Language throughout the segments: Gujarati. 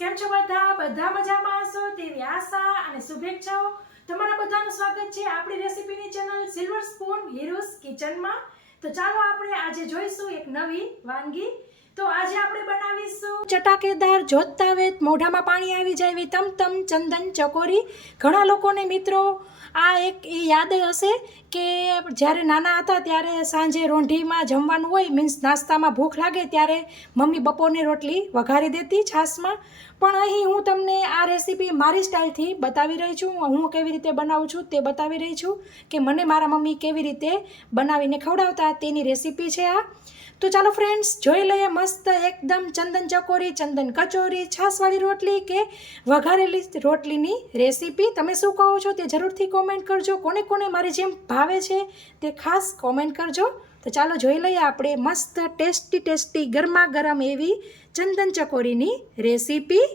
કેમ છો બધા મજામાં હશો તેવી આશા અને શુભેચ્છાઓ તમારા બધાનું સ્વાગત છે આપણી રેસીપીની ચેનલ સિલ્વર સ્પૂન હીરોઝ કિચનમાં। તો ચાલો આપણે આજે જોઈશું એક નવી વાનગી। તો આજે આપણે બનાવીશું ચટાકેદાર જોતા વેત મોઢામાં પાણી આવી જાય એવી તમ ચંદન ચકોરી। ઘણા લોકોને મિત્રો આ એક યાદ હશે કે જ્યારે નાના હતા ત્યારે સાંજે રોંઢીમાં જમવાનું હોય મીન્સ નાસ્તામાં ભૂખ લાગે ત્યારે મમ્મી બપોરની રોટલી વઘારી દેતી છાશમાં। પણ અહીં હું તમને આ રેસીપી મારી સ્ટાઇલથી બતાવી રહી છું, હું કેવી રીતે બનાવું છું તે બતાવી રહી છું કે મને મારા મમ્મી કેવી રીતે બનાવીને ખવડાવતા તેની રેસીપી છે આ। તો ચાલો ફ્રેન્ડ્સ જોઈ લઈએ મસ્ત એકદમ ચંદન ચકોરી, ચંદન કચોરી, છાશવાળી રોટલી કે વઘારેલી રોટલીની રેસીપી। તમે શું કહો છો તે જરૂરથી કોમેન્ટ કરજો, કોને કોને મારી જેમ ભાવે છે તે ખાસ કોમેન્ટ કરજો। તો ચાલો જોઈ લઈએ આપણે મસ્ત ટેસ્ટી ગરમા ગરમ એવી ચંદન ચકોરીની રેસીપી।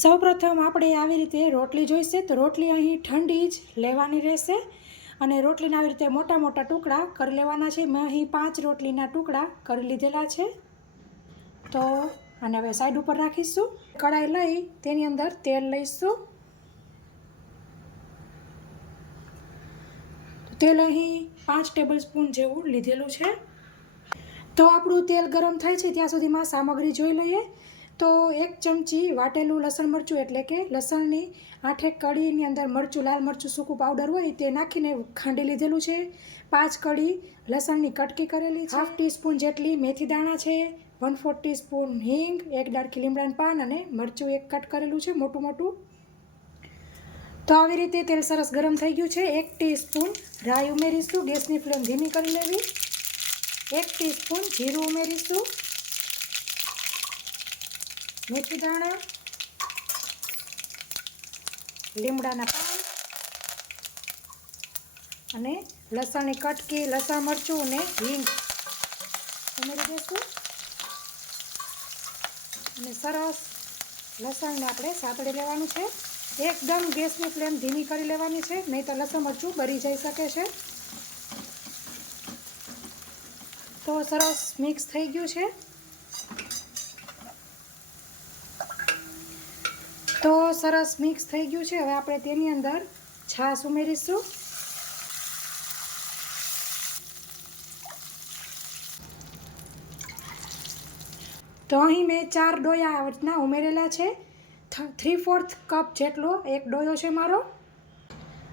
સૌપ્રથમ આપણે આવી રીતે રોટલી જોઈશે, તો રોટલી અહીં ઠંડી જ લેવાની રહેશે અને રોટલીના આવી રીતે મોટા મોટા ટુકડા કરી લેવાના છે। મેં અહીં 5 રોટલીના ટુકડા કરી લીધેલા છે। તો આને હવે સાઈડ ઉપર રાખીશું। કઢાઈ લઈ તેની અંદર તેલ લઈશું। તેલ અહીં 5 ટેબલ સ્પૂન જેવું લીધેલું છે। તો આપણું તેલ ગરમ થાય છે ત્યાં સુધીમાં સામગ્રી જોઈ લઈએ। તો 1 ચમચી વાટેલું લસણ મરચું એટલે કે લસણની 8 કળીની અંદર મરચું, લાલ મરચું સૂકું પાવડર હોય તે નાખીને ખાંડી લીધેલું છે। 5 કળી લસણની કટકી કરેલી છે। 1/2 ટીસ્પૂન જેટલી મેથી દાણા છે। 1/4 ટીસ્પૂન હિંગ, 1 ડાળખી લીમડાનું પાન અને મરચું 1 કટ કરેલું છે મોટું મોટું। તો આવી રીતે તેલ સરસ ગરમ થઈ ગયું છે। 1 ટીસ્પૂન રાઈ ઉમેરીશું, ગેસની ફ્લેમ ધીમી કરી લેવી। 1 ટીસ્પૂન જીરું ઉમેરીશું, મેથી દાણા, લીમડાના પાન અને લસણની કટકી, લસણ મરચું અને હિંગ ઉમેરી દઈશું અને સરસ લસણને આપણે સાતળી લેવાનું છે। એકદમ ગેસની ફ્લેમ ધીમી કરી લેવાની છે, નહીં તો લસણ મરચું બળી જઈ શકે છે। તો સરસ મિક્સ થઈ ગયું છે। તો સરસ મિક્સ થઈ ગયું છે। હવે આપણે તેની અંદર છાશ ઉમેરીશું। તો અહીં મેં 4 ડોયા આ રીતના ઉમેરેલા છે। 3/4 કપ જેટલો એક ડોયો છે મારો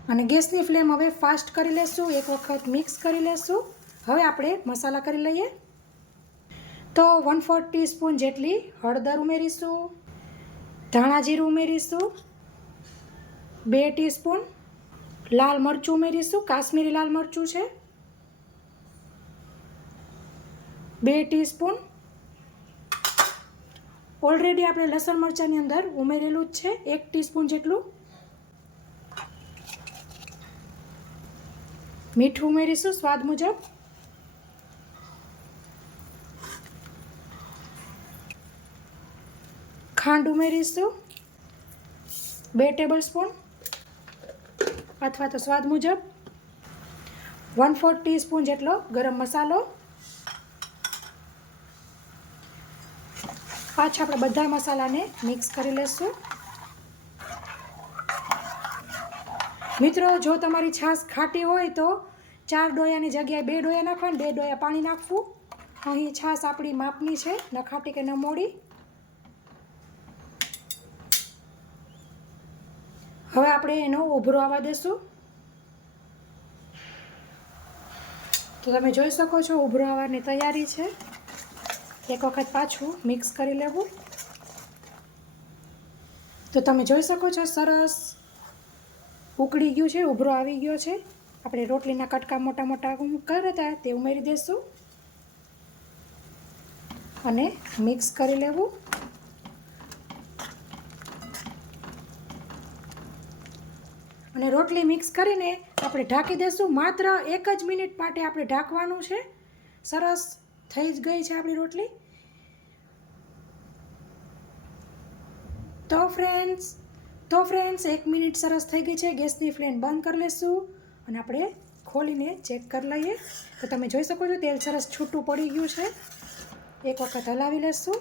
અને ગેસની ફ્લેમ હવે ફાસ્ટ કરી લેશું। એક વખત મિક્સ કરી લેશું। હવે આપણે મસાલા કરી લઈએ। તો 1/4 ટીસ્પૂન જેટલી હળદર ઉમેરીશું, ધાણા જીરું ઉમેરીશું, 2 ટીસ્પૂન લાલ મરચું ઉમેરીશું, કાશ્મીરી લાલ મરચું છે, 2 ટીસ્પૂન ઓલરેડી આપણે લસણ મરચાંની અંદર ઉમેરેલું જ છે 1 ટીસ્પૂન જેટલું, મીઠું ઉમેરીશું સ્વાદ મુજબ, ખાંડ ઉમેરીશું 2 ટેબલ સ્પૂન અથવા તો સ્વાદ મુજબ, 1/4 ટીસ્પૂન જેટલો ગરમ મસાલો। પાછા આપણે બધા મસાલાને મિક્સ કરી લેશું। મિત્રો જો તમારી છાશ ખાટી હોય તો 4 ડોયાની જગ્યાએ 2 ડોયા નાખવા, 2 ડોયા પાણી નાખવું। અહીં છાશ આપણી માપની છે, ન ખાટી કે ન મોડી। હવે આપણે એનો ઉભરો આવવા દેશું। તો તમે જોઈ શકો છો ઉભરો આવવાની તૈયારી છે। એક વખત પાછું મિક્સ કરી લેવું। તો તમે જોઈ શકો છો સરસ ઉકળી ગયું છે, ઉભરો આવી ગયો છે। આપણે રોટલીના કટકા મોટા મોટા કર્યા હતા તે ઉમેરી દઈશું અને મિક્સ કરી લેવું। અને રોટલી મિક્સ કરીને આપણે ઢાંકી દઈશું। માત્ર 1 જ મિનિટ માટે આપણે ઢાંકવાનું છે। સરસ થઈ જ ગઈ છે આપણી રોટલી। તો ફ્રેન્ડ્સ 1 મિનિટ સરસ થઈ ગઈ છે। ગેસની ફ્લેમ બંધ કરી લઈશું અને આપણે ખોલીને ચેક કરી લઈએ। તો તમે જોઈ શકો છો તેલ સરસ છૂટું પડી ગયું છે। એક વખત હલાવી લઈશું.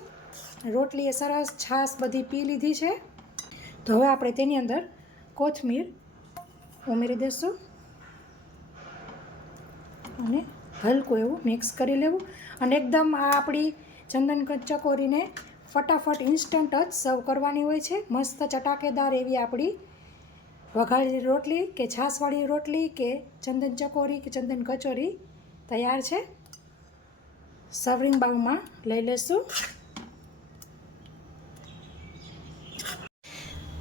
રોટલી એ સરસ છાશ બધી પી લીધી છે. તો હવે આપણે તેની અંદર કોથમીર ઉમેરી દઈશું અને હલકું એવું મિક્સ કરી લેવું. અને એકદમ આ આપણી ચંદન ચકોરીને ફટાફટ ઇન્સ્ટન્ટ જ સર્વ કરવાની હોય છે. મસ્ત ચટાકેદાર એવી આપણી વઘારેલી રોટલી કે છાશવાળી રોટલી કે ચંદન ચકોરી કે ચંદન કચોરી તૈયાર છે. સર્વિંગ બાઉલમાં લઈ લઈશું.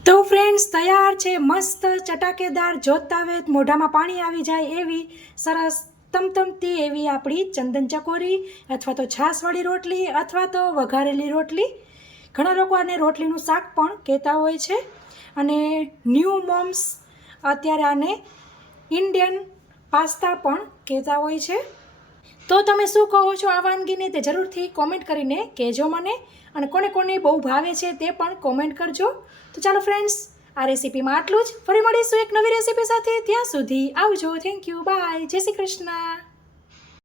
તો ફ્રેન્ડ્સ તૈયાર છે મસ્ત ચટાકેદાર, જોતા વેત મોઢામાં પાણી આવી જાય એવી સરસ તમતમતી એવી આપણી ચંદન ચકોરી અથવા તો છાશવાળી રોટલી અથવા તો વઘારેલી રોટલી. ઘણા લોકો આને રોટલીનું શાક પણ કહેતા હોય છે. અને ન્યૂ મોમ્સ અત્યારે આને ઇન્ડિયન પાસ્તા પણ કહેતા હોય છે. તો તમે શું કહો છો આ વાનગીને તે જરૂરથી કોમેન્ટ કરીને કહેજો મને. અને કોને કોને બહુ ભાવે છે તે પણ કોમેન્ટ કરજો. તો ચાલો ફ્રેન્ડ્સ, આ રેસીપીમાં આટલું જ. ફરી મળીશું એક નવી રેસીપી સાથે. ત્યાં સુધી આવજો. Thank you. બાય. જય શ્રી કૃષ્ણ.